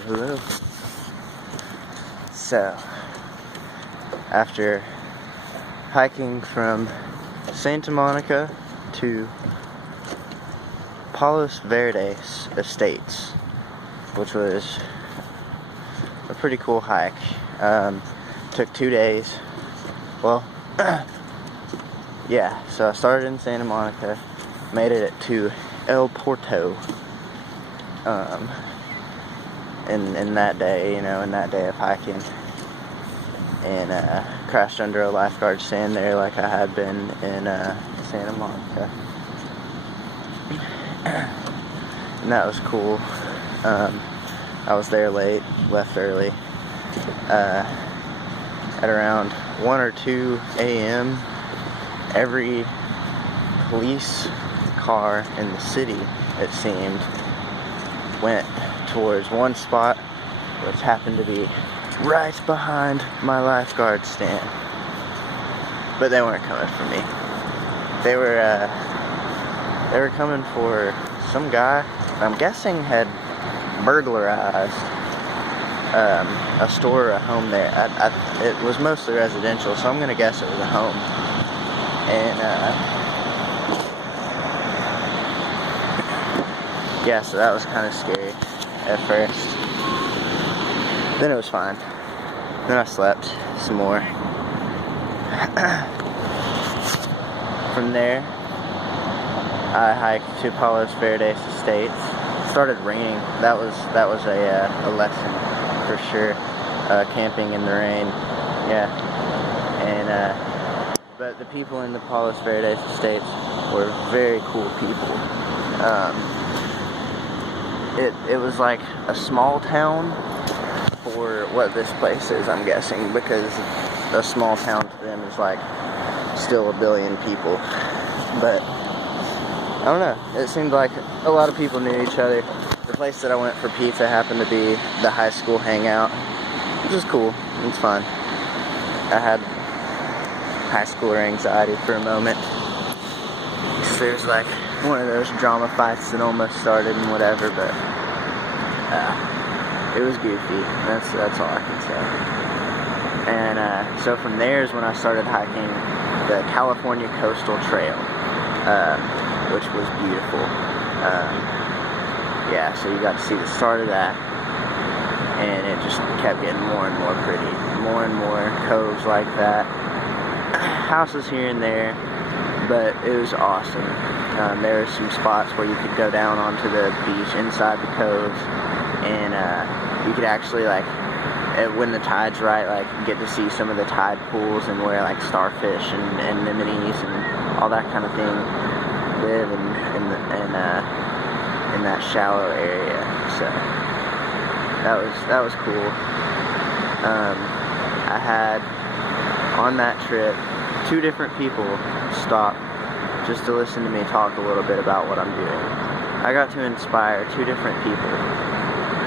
Hello. So, after hiking from Santa Monica to Palos Verdes Estates, which was a pretty cool hike. Took 2 days. Well, yeah, so I started in Santa Monica, made it to El Porto, in that day, in that day of hiking, and crashed under a lifeguard stand there like I had been in Santa Monica, and that was cool. I was there late, left early, at around 1 or 2 a.m. Every police car in the city, it seemed, went towards one spot, which happened to be right behind my lifeguard stand. But they weren't coming for me. They were coming for some guy I'm guessing had burglarized a store or a home there. It was mostly residential, so I'm gonna guess it was a home. And yeah, so that was kind of scary at first. Then it was fine. Then I slept some more. From there, I hiked to Palos Verdes Estates. It started raining. That was a lesson for sure. Camping in the rain, yeah. And but the people in the Palos Verdes Estates were very cool people. It was like a small town for what this place is, I'm guessing, because a small town to them is like still 1 billion people. But I don't know, it seemed like a lot of people knew each other. The place that I went for pizza happened to be the high school hangout, which is cool. It's fun. I had high schooler anxiety for a moment. So there's like one of those drama fights that almost started and whatever, but it was goofy. That's all I can say. And so from there is when I started hiking the California Coastal Trail, which was beautiful. Yeah, so you got to see the start of that, and it just kept getting more and more pretty. More and more coves like that. Houses here and there, but it was awesome. There were some spots where you could go down onto the beach inside the coves, and you could actually, like, when the tide's right, like, get to see some of the tide pools and where, like, starfish and anemones and all that kind of thing live in that shallow area. So that was cool. I had on that trip 2 different people stop just to listen to me talk a little bit about what I'm doing. I got to inspire 2 different people,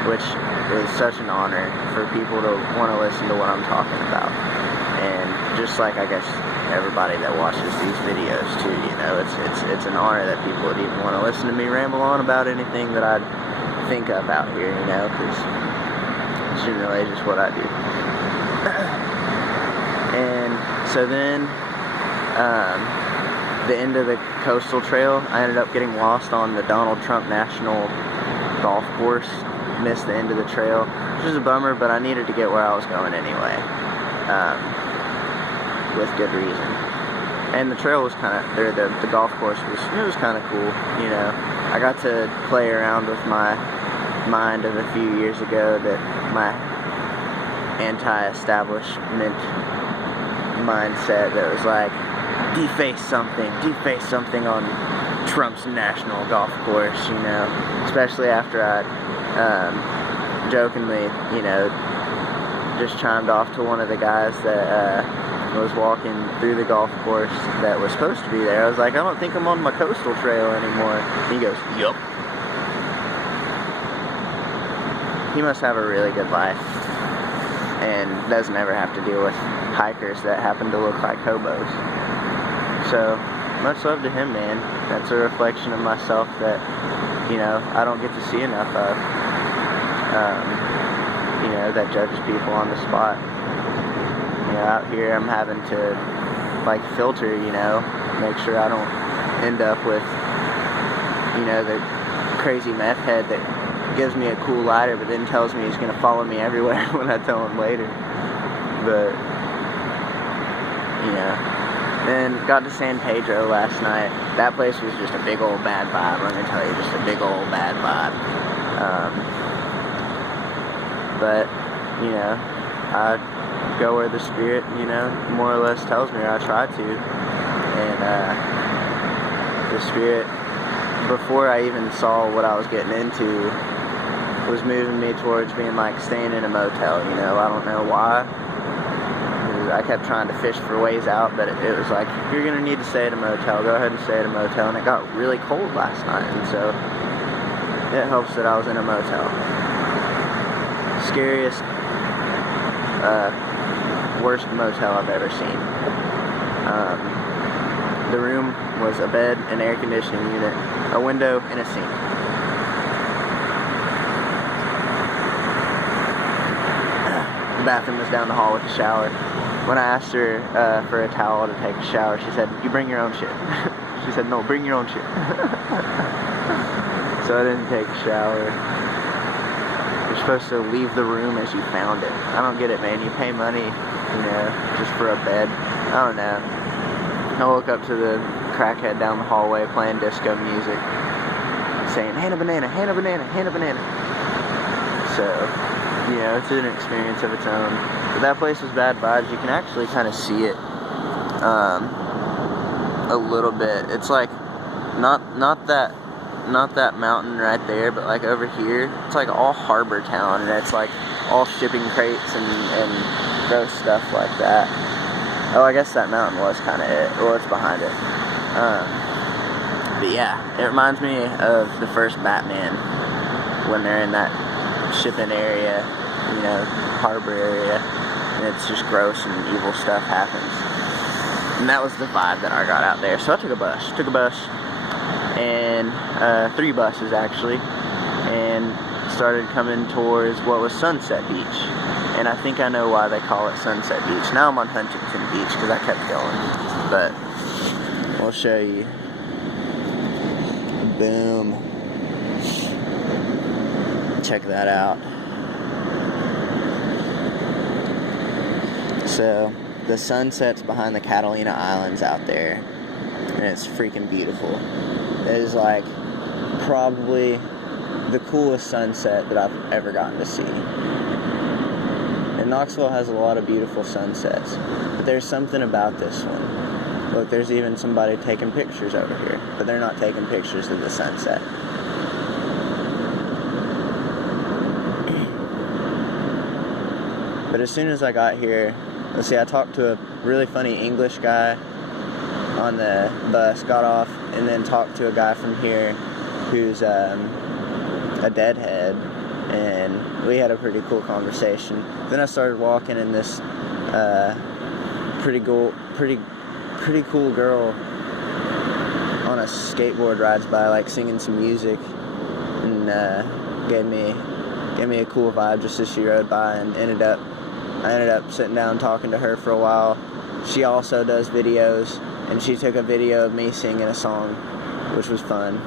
which is such an honor for people to want to listen to what I'm talking about. And just like, I guess, everybody that watches these videos too, it's an honor that people would even want to listen to me ramble on about anything that I'd think of out here, because it's generally just what I do. And so then, the end of the coastal trail, I ended up getting lost on the Donald Trump National Golf Course. Missed the end of the trail, which is a bummer, but I needed to get where I was going anyway, with good reason. And the trail was kind of, the golf course was kind of cool, I got to play around with my mind of a few years ago, that my anti-establishment mindset that was like, deface something on Trump's national golf course, especially after I jokingly, just chimed off to one of the guys that was walking through the golf course that was supposed to be there. I was like, I don't think I'm on my coastal trail anymore. And he goes, yup. He must have a really good life and doesn't ever have to deal with hikers that happen to look like hobos. So, much love to him, man. That's a reflection of myself that, I don't get to see enough of. you know, that judges people on the spot. You know, out here I'm having to, like, filter, you know, make sure I don't end up with, you know, the crazy meth head that gives me a cool lighter but then tells me he's going to follow me everywhere when I tell him later. But, you know, then got to San Pedro last night. That place was just a big old bad vibe, let me tell you, just a big old bad vibe. But, you know, I go where the Spirit, you know, more or less tells me, or I try to. And the Spirit, before I even saw what I was getting into, was moving me towards being like staying in a motel, you know. I don't know why. I kept trying to fish for ways out, but it was like, you're going to need to stay at a motel, go ahead and stay at a motel. And it got really cold last night, and so it helps that I was in a motel. Scariest, worst motel I've ever seen. The room was a bed, an air conditioning unit, a window, and a sink. The bathroom was down the hall with a shower. When I asked her for a towel to take a shower, she said, "You bring your own shit." She said, "No, bring your own shit." So I didn't take a shower. You're supposed to leave the room as you found it. I don't get it, man. You pay money, you know, just for a bed. I don't know. I woke up to the crackhead down the hallway playing disco music, saying, "Hannah banana, Hannah banana, Hannah banana." So, you know, it's an experience of its own. But that place was bad vibes. You can actually kind of see it a little bit. It's like not that mountain right there, but like over here, it's like all harbor town, and it's like all shipping crates and gross stuff like that. Oh, I guess that mountain was kind of it. Well, it's behind it. But yeah, it reminds me of the first Batman when they're in that shipping area, you know, harbor area, and it's just gross and evil stuff happens. And that was the vibe that I got out there. So I took a bus, and 3 buses actually, and started coming towards what was Sunset Beach. And I think I know why they call it Sunset Beach. Now I'm on Huntington Beach because I kept going. But we'll show you. Boom. Check that out. So the sunset's behind the Catalina Islands out there, and it's freaking beautiful. It is like probably the coolest sunset that I've ever gotten to see. And Knoxville has a lot of beautiful sunsets, but there's something about this one. Look, there's even somebody taking pictures over here, but they're not taking pictures of the sunset. But as soon as I got here, let's see, I talked to a really funny English guy on the bus, got off, and then talked to a guy from here who's a deadhead, and we had a pretty cool conversation. Then I started walking, and this pretty cool girl on a skateboard rides by, like singing some music, and gave me a cool vibe just as she rode by, and I ended up sitting down talking to her for a while. She also does videos, and she took a video of me singing a song, which was fun,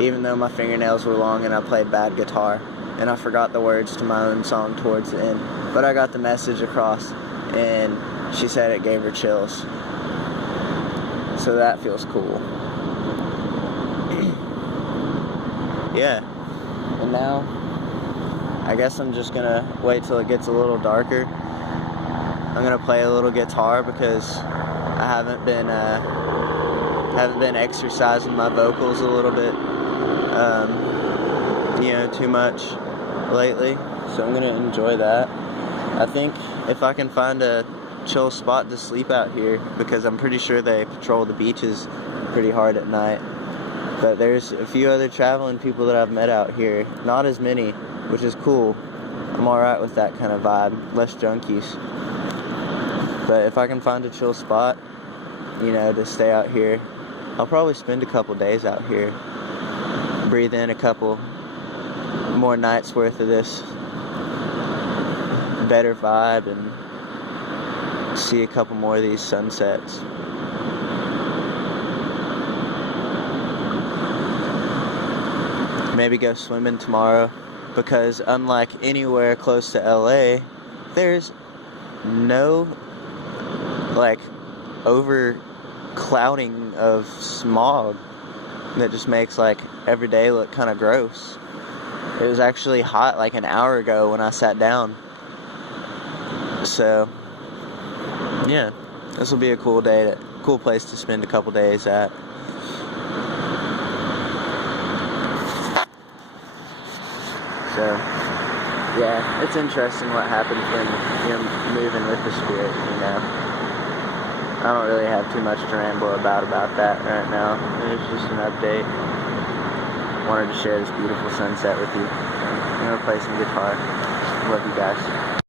even though my fingernails were long and I played bad guitar, and I forgot the words to my own song towards the end, but I got the message across, and she said it gave her chills, so that feels cool. Yeah, and now I guess I'm just gonna wait till it gets a little darker. I'm gonna play a little guitar because I haven't been exercising my vocals a little bit, you know, too much lately. So I'm gonna enjoy that. I think if I can find a chill spot to sleep out here, because I'm pretty sure they patrol the beaches pretty hard at night. But there's a few other traveling people that I've met out here. Not as many, which is cool. I'm alright with that kind of vibe, less junkies. But if I can find a chill spot, you know, to stay out here, I'll probably spend a couple days out here, breathe in a couple more nights worth of this better vibe and see a couple more of these sunsets. Maybe go swimming tomorrow, because unlike anywhere close to LA, there's no like over clouding of smog that just makes like every day look kind of gross. It was actually hot like an hour ago when I sat down. So yeah, this will be a cool place to spend a couple days at. So yeah, it's interesting what happens when you're moving with the Spirit, you know. I don't really have too much to ramble about that right now. It's just an update. Wanted to share this beautiful sunset with you. I'm gonna play some guitar. Love you guys.